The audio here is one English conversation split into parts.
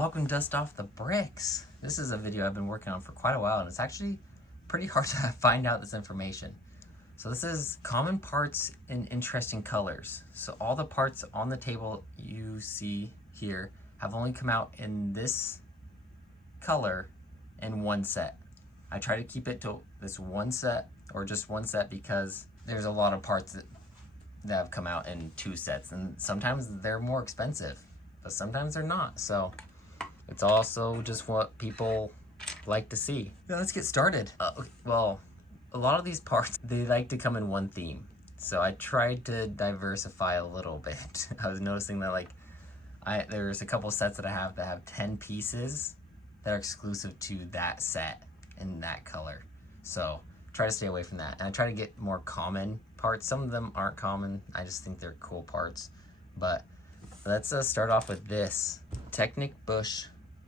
welcome Dust Off the Bricks. This is a video I've been working on for quite a while, and it's actually pretty hard to find out this information. So this is common parts in interesting colors. So all the parts on the table you see here have only come out in this color in one set. I try to keep it to this one set, or just one set, because there's a lot of parts that have come out in two sets, and sometimes they're more expensive, but sometimes they're not. So it's also just what people like to see. Now let's get started. Well, a lot of these parts, they like to come in one theme. So I tried to diversify a little bit. I was noticing that there's a couple sets that I have that have 10 pieces that are exclusive to that set in that color. So try to stay away from that. And I try to get more common parts. Some of them aren't common. I just think they're cool parts. But let's start off with this Technic Bush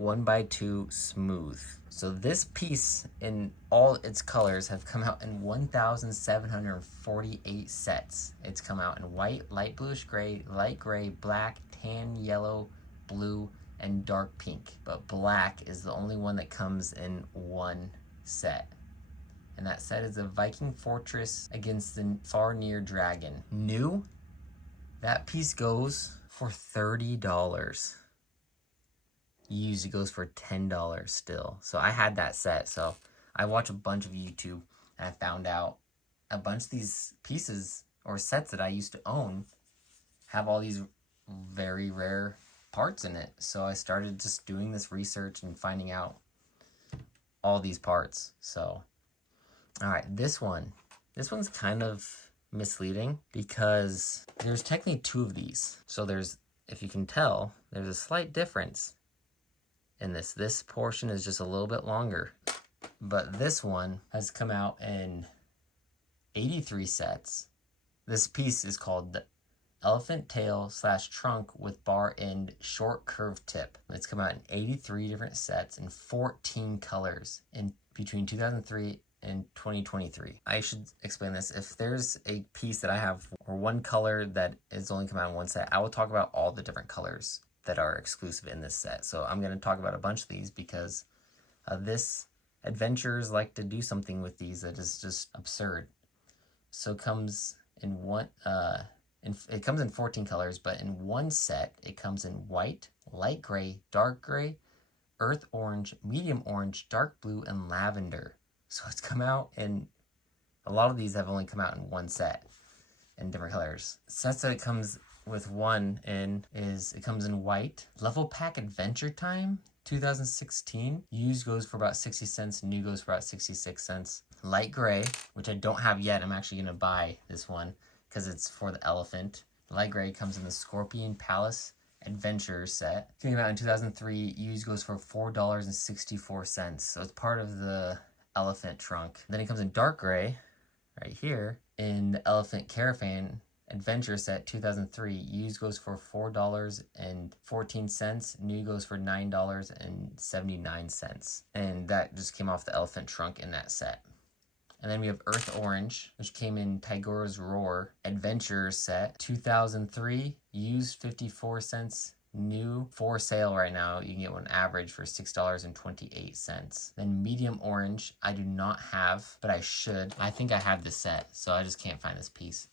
1x2 Smooth. So this piece in all its colors have come out in 1,748 sets. It's come out in white, light bluish gray, light gray, black, tan, yellow, blue, and dark pink. But black is the only one that comes in one set. And that set is a Viking Fortress against the Far Near Dragon. New, that piece goes for $30. Used, it goes for $10 still. So I had that set. So I watched a bunch of YouTube and I found out a bunch of these pieces or sets that I used to own have all these very rare parts in it. So I started just doing this research and finding out all these parts. So, all right, this one's kind of misleading because there's technically two of these. So there's, if you can tell, there's a slight difference in this. This portion is just a little bit longer, but this one has come out in 83 sets. This piece is called the Elephant Tail / Trunk with Bar End Short Curved Tip. It's come out in 83 different sets in 14 colors in between 2003 and 2023. I should explain this. If there's a piece that I have or one color that is only come out in one set, I will talk about all the different colors that are exclusive in this set. So I'm going to talk about a bunch of these because this adventurers like to do something with these that is just absurd. So it comes in it comes in 14 colors, but in one set it comes in white, light gray, dark gray, earth orange, medium orange, dark blue, and lavender. So it's come out in, a lot of these have only come out in one set in different colors. Sets that it comes with one in is, it comes in white. Level Pack Adventure Time 2016. Used goes for about 60 cents. New goes for about 66 cents. Light gray, which I don't have yet. I'm actually going to buy this one because it's for the elephant. Light gray comes in the Scorpion Palace Adventure set. Came out in 2003. Used goes for $4.64. So it's part of the elephant trunk. Then it comes in dark gray right here in the Elephant Caravan Adventure set 2003. Used goes for $4.14. New goes for $9.79. And that just came off the elephant trunk in that set. And then we have Earth Orange, which came in Tigora's Roar Adventure set 2003. Used 54 cents. New for sale right now. You can get one average for $6.28. Then Medium Orange, I do not have, but I should. I think I have this set, so I just can't find this piece.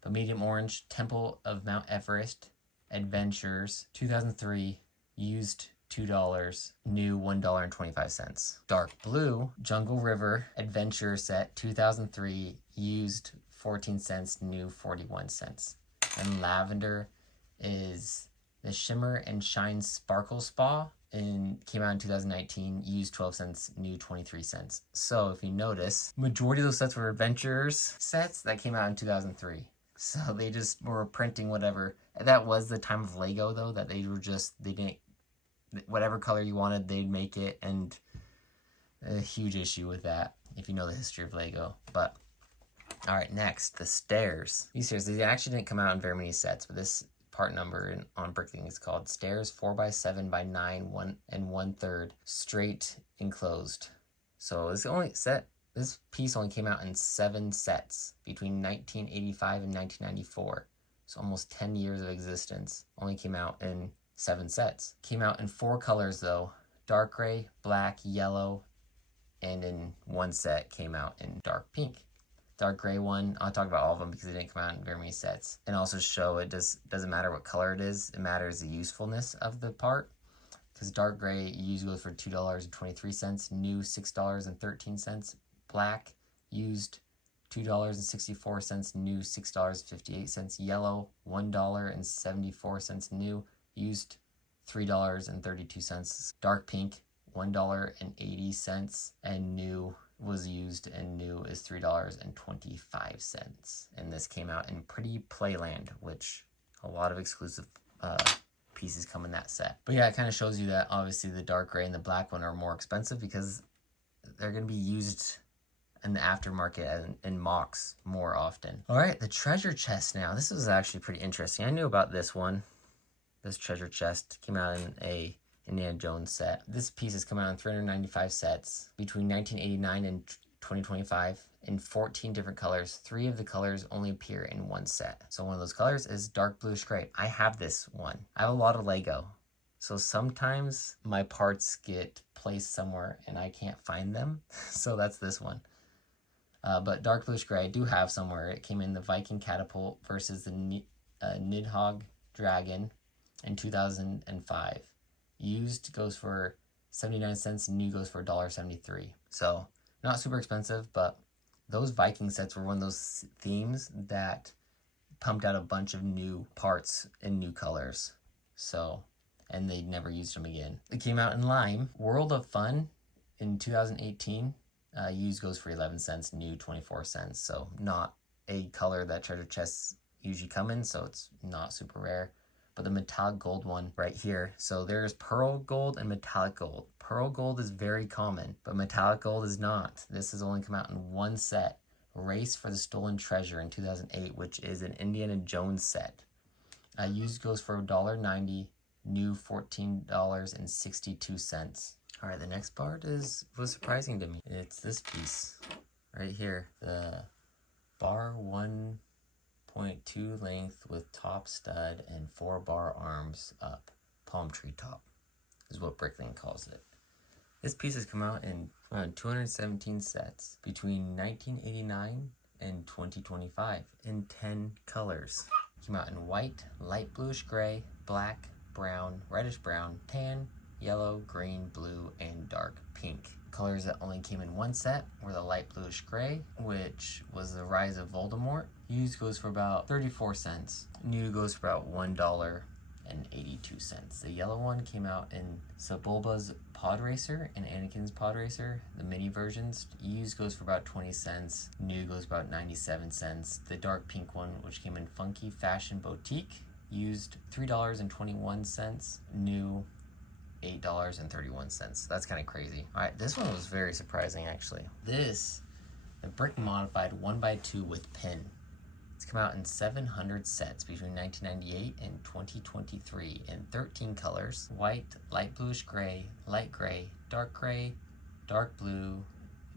But Medium Orange, Temple of Mount Everest Adventures 2003. Used $2, new $1.25. Dark Blue, Jungle River Adventure set 2003. Used 14 cents, new 41 cents. And Lavender is the Shimmer and Shine Sparkle Spa, and came out in 2019. Used 12 cents, new 23 cents. So if you notice, majority of those sets were Adventures sets that came out in 2003. So they just were printing whatever. That was the time of Lego though, that they didn't, whatever color you wanted, they'd make it, and a huge issue with that if you know the history of Lego. But all right, next, the stairs. These stairs, they actually didn't come out in very many sets, but this part number on Bricklink is called Stairs 4x7x9 1 1/3 straight enclosed. So this piece only came out in 7 sets between 1985 and 1994. So almost 10 years of existence. Only came out in 7 sets. Came out in 4 colors though: dark gray, black, yellow, and in 1 set came out in dark pink. Dark gray one, I'll talk about all of them because they didn't come out in very many sets. And also show it doesn't matter what color it is, it matters the usefulness of the part. Because dark gray used goes for $2.23, new $6.13, black used $2.64, new $6.58, yellow $1.74, new used $3.32, dark pink $1.80, and new was used and new is $3.25. And this came out in Pretty Playland, which a lot of exclusive pieces come in that set. But yeah, it kind of shows you that obviously the dark gray and the black one are more expensive because they're going to be used in the aftermarket and in mocks more often. All right, the treasure chest now. This was actually pretty interesting. I knew about this one. This treasure chest came out in a Indiana Jones set. This piece has come out in 395 sets between 1989 and 2025 in 14 different colors. 3 of the colors only appear in 1 set. So one of those colors is dark bluish gray. I have this one. I have a lot of Lego. So sometimes my parts get placed somewhere and I can't find them. So that's this one. But dark bluish gray I do have somewhere. It came in the Viking Catapult versus the Nidhogg Dragon in 2005. Used goes for 79 cents, new goes for $1.73. So not super expensive, but those Viking sets were one of those themes that pumped out a bunch of new parts in new colors. So, and they never used them again. It came out in lime. World of Fun in 2018. Used goes for 11 cents, new 24 cents. So not a color that treasure chests usually come in, so it's not super rare. But the metallic gold one right here. So there's pearl gold and metallic gold. Pearl gold is very common, but metallic gold is not. This has only come out in 1 set. Race for the Stolen Treasure in 2008, which is an Indiana Jones set. Used goes for $1.90, new $14.62. All right, the next part was surprising to me. It's this piece right here. The bar 1.2 length with top stud and 4 bar arms up. Palm tree top is what Bricklink calls it. This piece has come out in 217 sets between 1989 and 2025 in 10 colors. It came out in white, light bluish gray, black, brown, reddish brown, tan, yellow, green, blue, and dark pink. Colors that only came in 1 set were the light bluish gray, which was the Rise of Voldemort. Used goes for about 34 cents. New goes for about $1.82. The yellow one came out in Sebulba's Pod Racer and Anakin's Pod Racer, the mini versions. Used goes for about 20 cents. New goes about 97 cents. The dark pink one, which came in Funky Fashion Boutique, used $3.21. New $8.31. That's kind of crazy. All right, this one was very surprising actually. This, the brick modified 1x2 with pin. It's come out in 700 sets between 1998 and 2023 in 13 colors: white, light bluish gray, light gray, dark blue,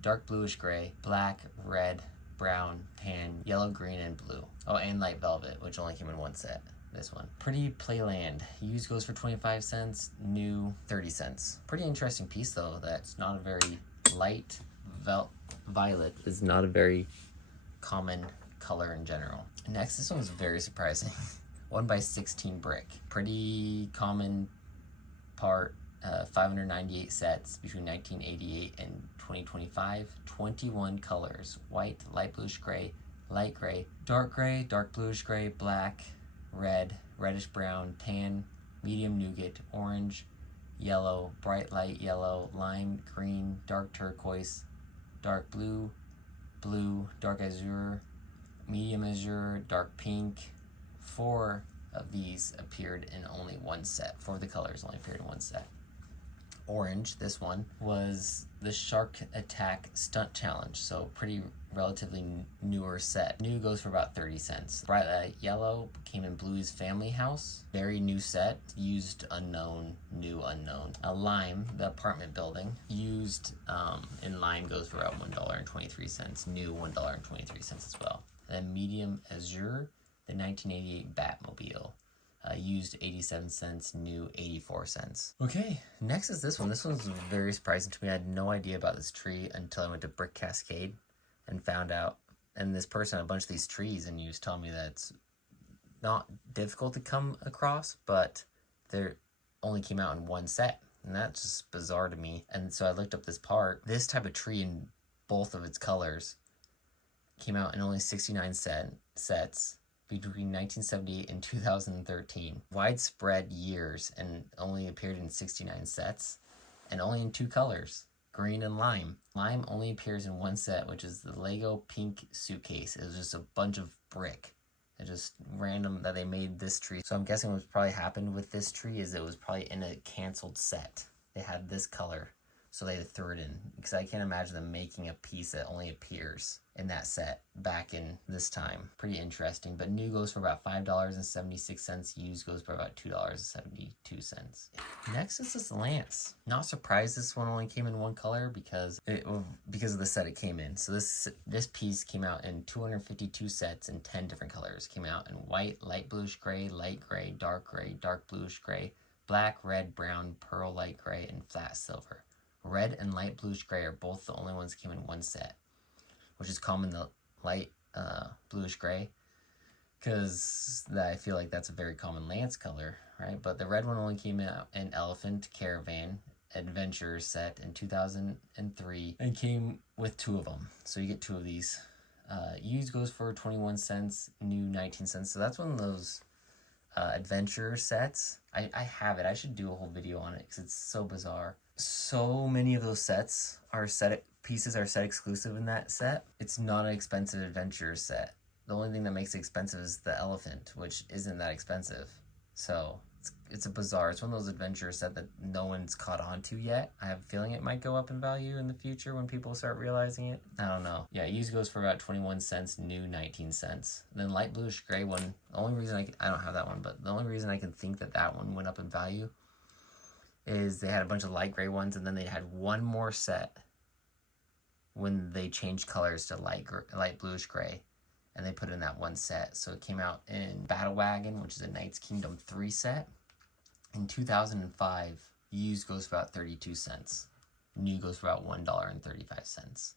dark bluish gray, black, red, brown, tan, yellow, green, and blue. Oh, and light velvet, which only came in 1 set. This one. Pretty Playland. Used goes for 25 cents, new 30 cents. Pretty interesting piece though, that's not a very light violet. Is not a very common color in general. Next, this one was very surprising. 1x16 brick. Pretty common part, 598 sets between 1988 and 2025. 21 colors: white, light bluish gray, light gray, dark bluish gray, black, red, reddish brown, tan, medium nougat, orange, yellow, bright light yellow, lime green, dark turquoise, dark blue, dark azure, medium azure, dark pink. 4 of these appeared in only 1 set. 4 of the colors only appeared in 1 set. Orange, this one, was the Shark Attack Stunt Challenge, so pretty relatively newer set. New goes for about 30 cents. Bright light yellow came in Bluey's Family House. Very new set. Used unknown, new unknown. Lime, the apartment building. Used in lime goes for about $1.23. New $1.23 as well. And then medium azure, the 1988 Batmobile. Used 87 cents, new 84 cents. Okay, next is this one. This one's very surprising to me. I had no idea about this tree until I went to Brick Cascade and found out. And this person had a bunch of these trees, and he was telling me that it's not difficult to come across, but they only came out in one set. And that's just bizarre to me. And so I looked up this part. This type of tree in both of its colors came out in only 69 sets between 1978 and 2013. Widespread years and only appeared in 69 sets and only in 2 colors, green and lime. Lime only appears in one set, which is the Lego Pink Suitcase. It was just a bunch of brick. It's just random that they made this tree. So I'm guessing what's probably happened with this tree is it was probably in a canceled set. They had this color, so they threw it in. Because I can't imagine them making a piece that only appears in that set back in this time. Pretty interesting. But new goes for about $5.76. Used goes for about $2.72. Next is this lance. Not surprised this one only came in one color because of the set it came in. So this piece came out in 252 sets in 10 different colors. Came out in white, light bluish gray, dark bluish gray, black, red, brown, pearl light gray, and flat silver. Red and light bluish gray are both the only ones that came in one set, which is common, the light bluish gray, because I feel like that's a very common lance color, right? But the red one only came out in Elephant Caravan Adventure set in 2003 and came with 2 of them. So you get 2 of these. Used goes for 21 cents, new 19 cents. So that's one of those adventure sets. I have it. I should do a whole video on it because it's so bizarre. So many of those sets are pieces are set exclusive in that set. It's not an expensive adventure set. The only thing that makes it expensive is the elephant, which isn't that expensive. So it's a bizarre. It's one of those adventure sets that no one's caught on to yet. I have a feeling it might go up in value in the future when people start realizing it. I don't know. Yeah, used goes for about 21 cents, new 19 cents. And then light bluish gray one, the only reason I don't have that one, but the only reason I can think that one went up in value is they had a bunch of light gray ones, and then they had one more set when they changed colors to light bluish gray, and they put it in that one set. So it came out in Battle Wagon, which is a Knights Kingdom 3 set. In 2005, used goes for about 32 cents. New goes for about $1.35.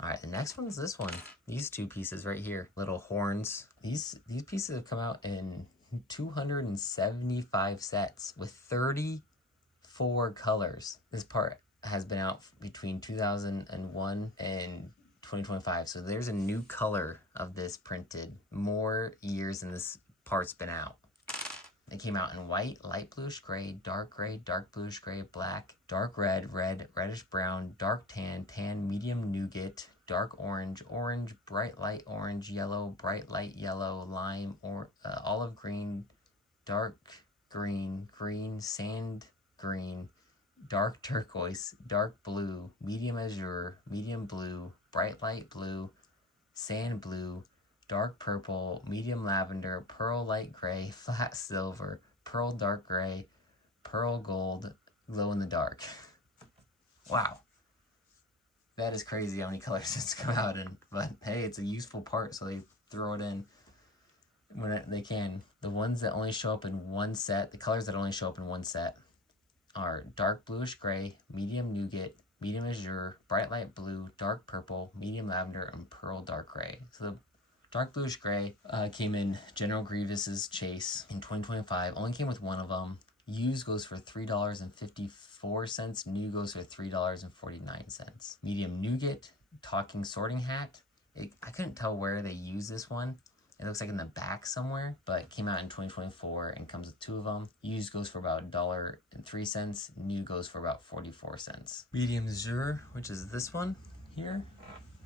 All right, the next one is this one. These 2 pieces right here, little horns. These pieces have come out in 275 sets with 34 colors. This part has been out between 2001 and 2025. So there's a new color of this printed more years than this part's been out. It came out in white, light bluish gray, dark bluish gray, black, dark red, reddish brown, dark tan, medium nougat, dark orange, bright light orange, yellow, bright light yellow, lime, or olive green, dark green, sand green, dark turquoise, dark blue, medium azure, medium blue, bright light blue, sand blue, dark purple, medium lavender, pearl light gray, flat silver, pearl dark gray, pearl gold, glow in the dark. Wow. That is crazy how many colors it's come out in. But hey, it's a useful part, so they throw it in when they can. The ones that only show up in one set, the colors that only show up in one set are dark bluish gray, medium nougat, medium azure, bright light blue, dark purple, medium lavender, and pearl dark gray. So the dark bluish gray came in General Grievous's Chase in 2025. Only came with 1 of them. Used goes for $3.54. New goes for $3.49. Medium nougat, talking sorting hat. I couldn't tell where they used this one. It looks like in the back somewhere, but it came out in 2024 and comes with 2 of them. Used goes for about $1.03. New goes for about 44 cents. Medium azure, which is this one here,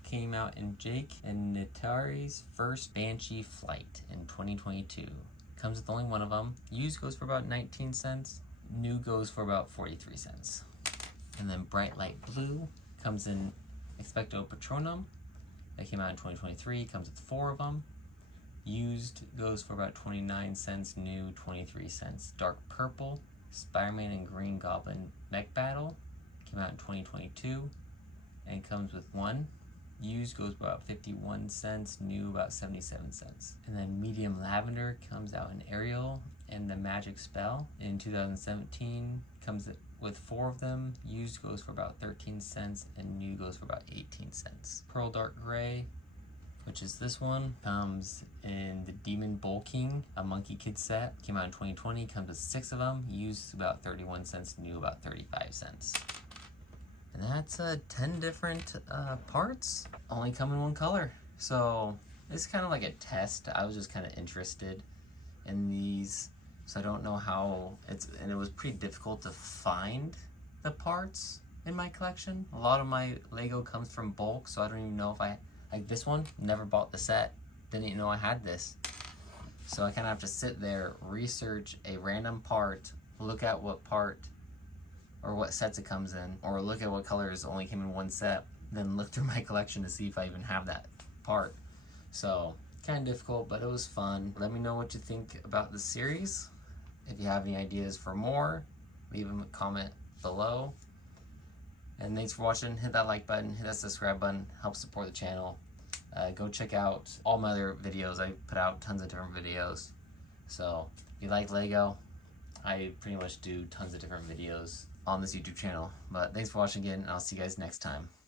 came out in Jake and Natari's first Banshee flight in 2022. Comes with only 1 of them. Used goes for about 19 cents. New goes for about 43 cents. And then bright light blue comes in Expecto Patronum. That came out in 2023. Comes with 4 of them. Used goes for about 29 cents. New 23 cents. Dark purple, Spider-Man and Green Goblin Mech Battle. Came out in 2022. And comes with 1. Used goes for about 51 cents, new about 77 cents. And then medium lavender comes out in Ariel and the Magic Spell in 2017. Comes with 4 of them. Used goes for about 13 cents and new goes for about 18 cents. Pearl Dark Gray, which is this one, comes in the Demon Bowl King, a Monkey Kid set. Came out in 2020, comes with 6 of them. Used about 31 cents, new about 35 cents. And that's 10 different parts, only come in one color. So it's kind of like a test. I was just kind of interested in these, so I don't know how and it was pretty difficult to find the parts in my collection. A lot of my Lego comes from bulk, so I don't even know if like this one, never bought the set, didn't even know I had this. So I kind of have to sit there, research a random part, look at what part or what sets it comes in, or look at what colors only came in one set, then look through my collection to see if I even have that part. So kind of difficult, but it was fun. Let me know what you think about this series. If you have any ideas for more, leave them a comment below. And thanks for watching. Hit that like button, hit that subscribe button, help support the channel. Go check out all my other videos. I put out tons of different videos. So if you like Lego, I pretty much do tons of different videos on this YouTube channel. But thanks for watching again, and I'll see you guys next time.